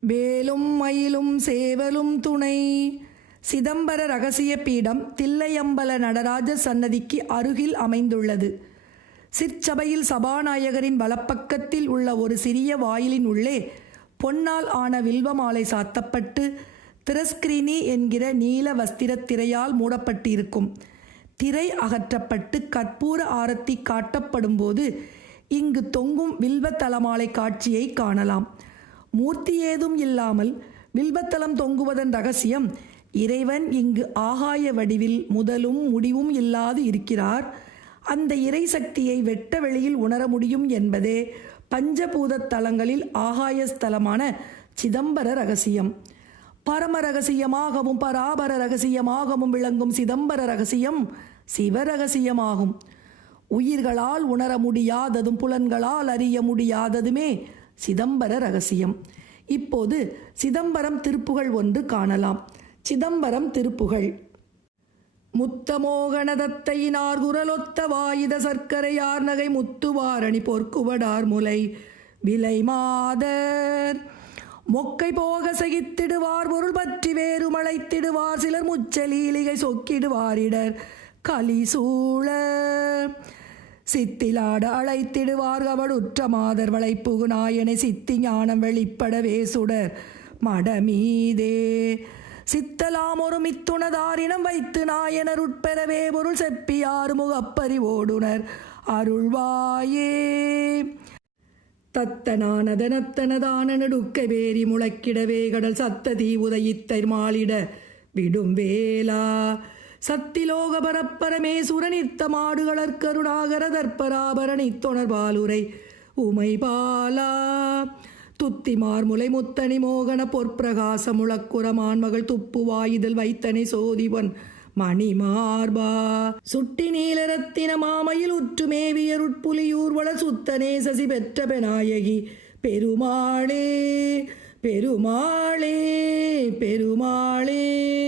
வேலும் மயிலும் சேவலும் துணை. சிதம்பர ரகசிய பீடம் தில்லையம்பல நடராஜ சன்னதிக்கு அருகில் அமைந்துள்ளது. சிற்சபையில் சபாநாயகரின் வலப்பக்கத்தில் உள்ள ஒரு சிறிய வாயிலின் உள்ளே பொன்னால் ஆன வில்வ மாலை சாத்தப்பட்டு திரஸ்கிரினி என்கிற நீல வஸ்திரத் திரையால் மூடப்பட்டிருக்கும். திரை அகற்றப்பட்டு கற்பூர ஆரத்தி காட்டப்படும்போது இங்கு தொங்கும் வில்வ தலமாலை காட்சியை காணலாம். மூர்த்தி ஏதும் இல்லாமல் வில்வத்தலம் தொங்குவதன் ரகசியம் இறைவன் இங்கு ஆகாய வடிவில் முதலும் முடிவும் இல்லாது இருக்கிறார். அந்த இறை சக்தியை வெட்ட வெளியில் உணர முடியும் என்பதே பஞ்சபூத தலங்களில் ஆகாய ஸ்தலமான சிதம்பர ரகசியம். பரம ரகசியமாகவும் பராபர ரகசியமாகவும் விளங்கும் சிதம்பர ரகசியம் சிவ ரகசியமாகும். உயிர்களால் உணர முடியாததும் புலன்களால் அறிய முடியாததுமே சிதம்பர ரகசியம். இப்போது சிதம்பரம் திருப்புகள் ஒன்று காணலாம். சிதம்பரம் திருப்புகள் முத்தமோகனதத்தையினார் குரலொத்த வாயுத சர்க்கரையார் நகை முத்துவாரணி பொற்குவடார் முலை. விலை மாதர். மொக்கை போக சகித்திடுவார் பொருள் பற்றி வேறு மழைத்திடுவார் சிலர் முச்சலீலிகை சொக்கிடுவாரிடர். கலிசூழ சித்திலாட அழைத்திடுவார் உற்ற மாதர் புகுநாயனை சித்தி ஞானம் வெளிப்படவே சுடர். மடமீதே. சித்தலாம் ஒரு மித்துணதாரினம் வைத்து நாயனர் உட்பெறவே பொருள் செப்பியாறு முகப்பறிவோடுனர் அருள்வாயே. தத்தனானதனத்தனதானடுக்கை வேரி முளைக்கிடவே கடல் சத்ததி உதயித்தை மாளிட விடும் வேலா சத்திலோக பரப்பரமேசுர நித்த மாடுகளற் கருணாகர தற்பராபரணி தொடர்பாலுரை உமை பாலா துத்திமார் முலை முத்தனி மோகன பொற்பிரகாச முழக்குரமான் மகள் துப்பு வாயுதல் வைத்தனை சோதிவன் மணிமார்பா. சுட்டி நீலரத்தின மாமையில் உற்றுமேவியருட்புலியூர்வள சுத்தனே சசி பெற்ற பெநாயகி பெருமாளே பெருமாளே பெருமாளே.